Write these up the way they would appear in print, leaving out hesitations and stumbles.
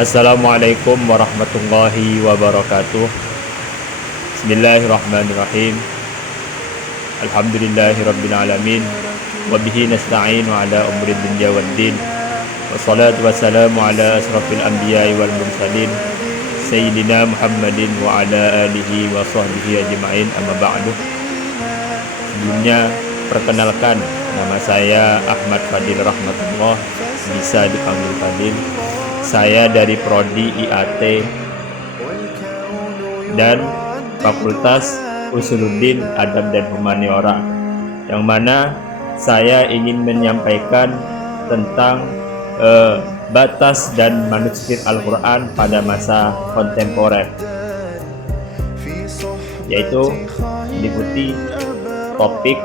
Assalamualaikum warahmatullahi wabarakatuh. Bismillahirrahmanirrahim. Alhamdulillahi rabbil alamin. Wabihi nasta'inu ala umri dunya waddin. Wassalatu wassalamu ala asrafil anbiya'i wal mursalin Sayyidina Muhammadin wa ala alihi wa sahbihi ajma'in, amma ba'du. Sebelumnya perkenalkan, nama saya Ahmad Fadil Rahmatullah, bisa dipanggil Fadil. Saya dari Prodi IAT dan Fakultas Usuluddin Adab dan Humaniora, yang mana saya ingin menyampaikan tentang batas dan manuskrip Al-Quran pada masa kontemporer, yaitu meliputi topik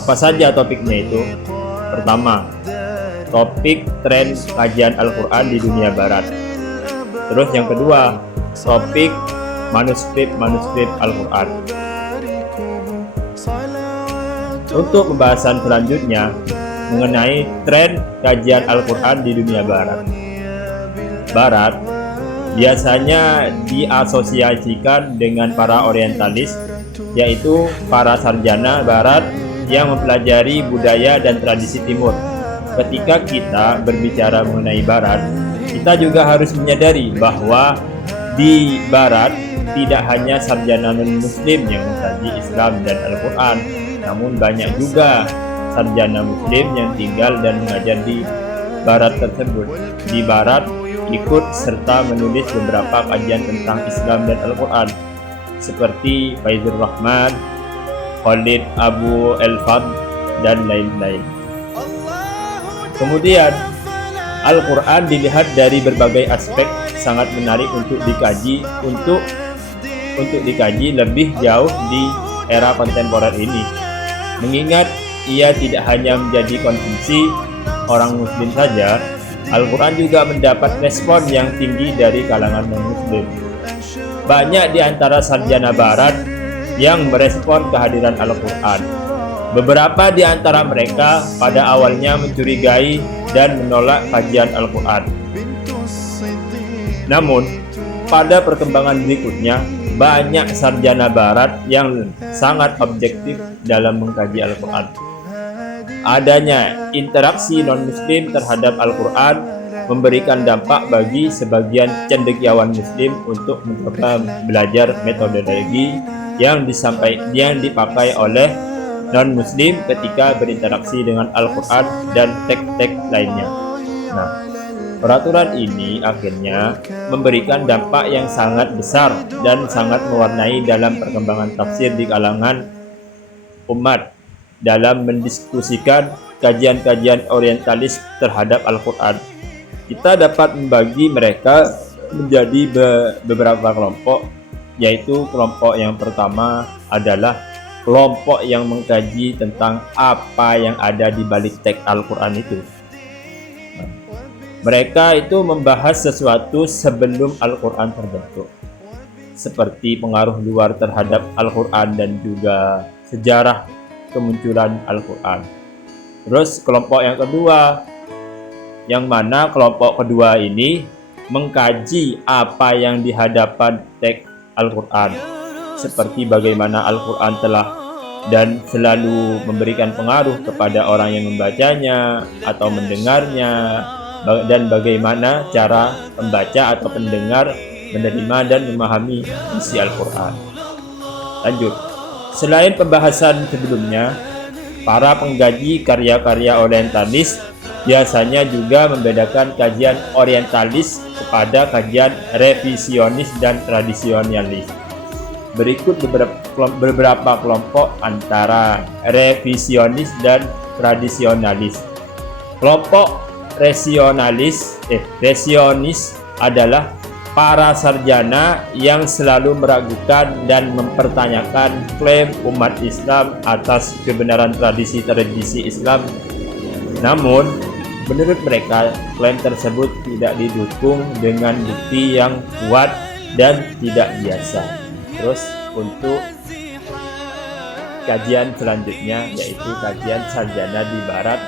apa saja topiknya itu. Pertama, topik tren kajian Al-Quran di dunia barat. Terus yang kedua, topik manuskrip Al-Quran. Untuk pembahasan selanjutnya mengenai tren kajian Al-Quran di dunia barat. Barat biasanya diasosiasikan dengan para orientalis, yaitu para sarjana barat yang mempelajari budaya dan tradisi timur. Ketika kita berbicara mengenai barat, kita juga harus menyadari bahwa di barat tidak hanya sarjana non-muslim yang mengkaji Islam dan Al-Quran, namun banyak juga sarjana muslim yang tinggal dan mengajar di barat tersebut. Di barat ikut serta menulis beberapa kajian tentang Islam dan Al-Quran, seperti Faizur Rahman, Khalid Abu El-Fadl, dan lain-lain. Kemudian Al-Quran dilihat dari berbagai aspek, sangat menarik untuk dikaji lebih jauh di era kontemporer ini, mengingat ia tidak hanya menjadi konsumsi orang muslim saja. Al-Quran juga mendapat respon yang tinggi dari kalangan non-muslim. Banyak di antara sarjana barat yang merespon kehadiran Al-Quran. Beberapa di antara mereka pada awalnya mencurigai dan menolak kajian Al-Quran. Namun, pada perkembangan berikutnya, banyak sarjana barat yang sangat objektif dalam mengkaji Al-Quran. Adanya interaksi non-muslim terhadap Al-Quran memberikan dampak bagi sebagian cendekiawan muslim untuk mencoba belajar metodologi yang dipakai oleh non-muslim ketika berinteraksi dengan Al-Quran dan teks-teks lainnya. Nah, peraturan ini akhirnya memberikan dampak yang sangat besar dan sangat mewarnai dalam perkembangan tafsir di kalangan umat dalam mendiskusikan kajian-kajian orientalis terhadap Al-Quran. Kita dapat membagi mereka menjadi beberapa kelompok, yaitu kelompok yang pertama adalah kelompok yang mengkaji tentang apa yang ada di balik teks Al-Quran itu. Mereka itu membahas sesuatu sebelum Al-Quran terbentuk, seperti pengaruh luar terhadap Al-Quran dan juga sejarah kemunculan Al-Quran. Terus kelompok yang kedua, yang mana kelompok kedua ini mengkaji apa yang di hadapan teks Al-Quran, seperti bagaimana Al-Quran telah dan selalu memberikan pengaruh kepada orang yang membacanya atau mendengarnya, dan bagaimana cara pembaca atau pendengar menerima dan memahami isi Al-Quran. Lanjut, selain pembahasan sebelumnya, para pengkaji karya-karya orientalis biasanya juga membedakan kajian orientalis kepada kajian revisionis dan tradisionalis. Berikut beberapa kelompok antara revisionis dan tradisionalis. Kelompok revisionis adalah para sarjana yang selalu meragukan dan mempertanyakan klaim umat Islam atas kebenaran tradisi Islam. Namun, menurut mereka, klaim tersebut tidak didukung dengan bukti yang kuat dan tidak biasa. Terus untuk kajian selanjutnya, yaitu kajian sarjana di barat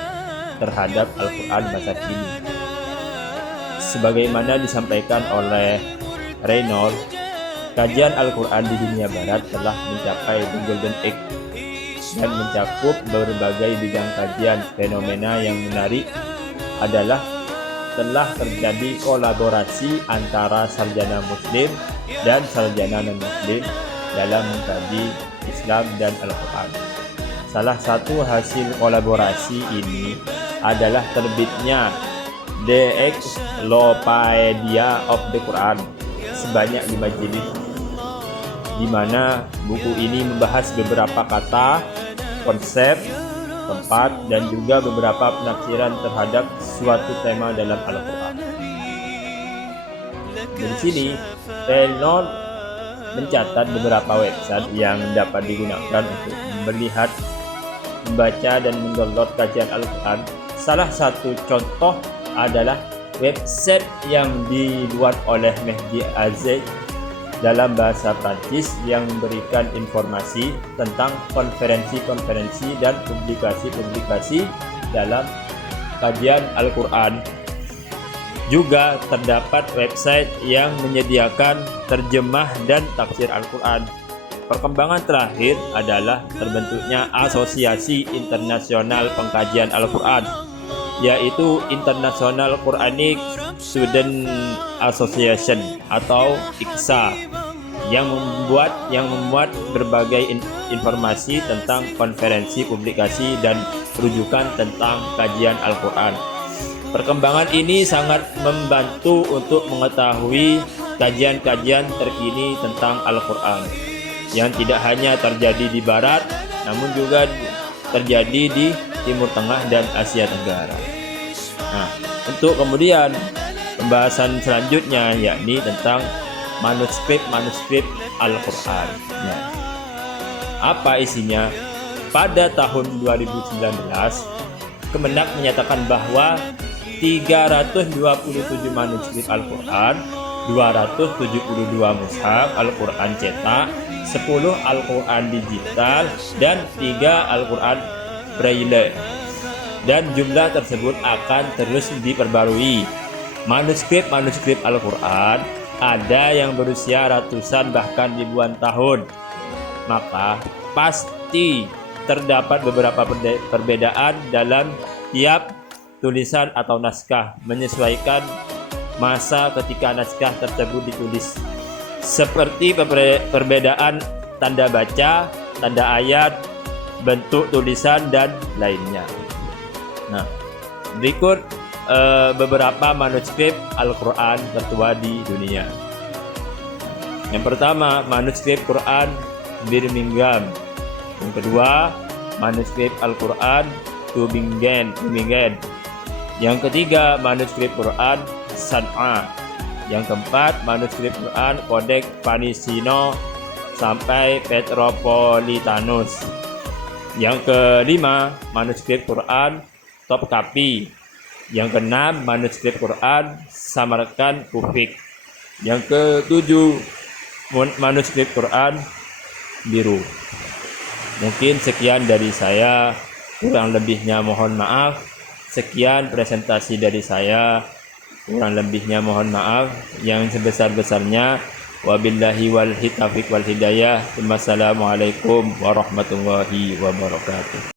terhadap Al-Quran masa kini. Sebagaimana disampaikan oleh Reynolds, kajian Al-Quran di dunia barat telah mencapai the Golden Age dan mencakup berbagai bidang kajian. Fenomena yang menarik adalah telah terjadi kolaborasi antara sarjana muslim dan sarjana non-muslim dalam mengkaji Islam dan Al-Quran. Salah satu hasil kolaborasi ini adalah terbitnya The Encyclopedia of the Quran sebanyak 5 jilid, di mana buku ini membahas beberapa kata, konsep, tempat, dan juga beberapa penafsiran terhadap suatu tema dalam Al-Quran. Dari sini, Reynolds mencatat beberapa website yang dapat digunakan untuk melihat, membaca, dan mendownload kajian Al-Quran. Salah satu contoh adalah website yang dibuat oleh Mehdi Aziz dalam bahasa Prancis yang memberikan informasi tentang konferensi-konferensi dan publikasi-publikasi dalam kajian Al-Quran. Juga terdapat website yang menyediakan terjemah dan tafsir Al-Quran. Perkembangan terakhir adalah terbentuknya Asosiasi Internasional Pengkajian Al-Quran, yaitu International Quranic Student Association atau IQSA, yang membuat berbagai informasi tentang konferensi, publikasi, dan rujukan tentang kajian Al-Quran. Perkembangan ini sangat membantu untuk mengetahui kajian-kajian terkini tentang Al-Quran yang tidak hanya terjadi di Barat, namun juga terjadi di Timur Tengah dan Asia Tenggara. Nah, untuk kemudian pembahasan selanjutnya yakni tentang manuskrip Al-Quran. Nah, apa isinya? Pada tahun 2019, Kemenak menyatakan bahwa 327 manuskrip Al-Quran, 272 mushaf Al-Quran cetak, 10 Al-Quran digital, dan 3 Al-Quran Braille. Dan jumlah tersebut akan terus diperbarui. Manuskrip Al-Quran ada yang berusia ratusan bahkan ribuan tahun. Maka pasti terdapat beberapa perbedaan dalam tiap tulisan atau naskah, menyesuaikan masa ketika naskah tersebut ditulis, seperti perbedaan tanda baca, tanda ayat, bentuk tulisan, dan lainnya. Nah, berikut beberapa manuskrip Al-Quran tertua di dunia. Yang pertama, manuskrip Quran Birmingham. Yang kedua, manuskrip Al-Quran Tübingen. Yang ketiga, manuskrip Quran San'a. Yang keempat, manuskrip Quran Codex Panicino sampai Petropolitanus. Yang kelima, manuskrip Quran Topkapi. Yang keenam, manuskrip Quran Samarkand Kufik. Yang ketujuh, manuskrip Quran Biru. Mungkin sekian dari saya, kurang lebihnya mohon maaf. Sekian presentasi dari saya, kurang lebihnya mohon maaf. Yang sebesar-besarnya, wabillahi wal taufiq wal hidayah. Wassalamualaikum warahmatullahi wabarakatuh.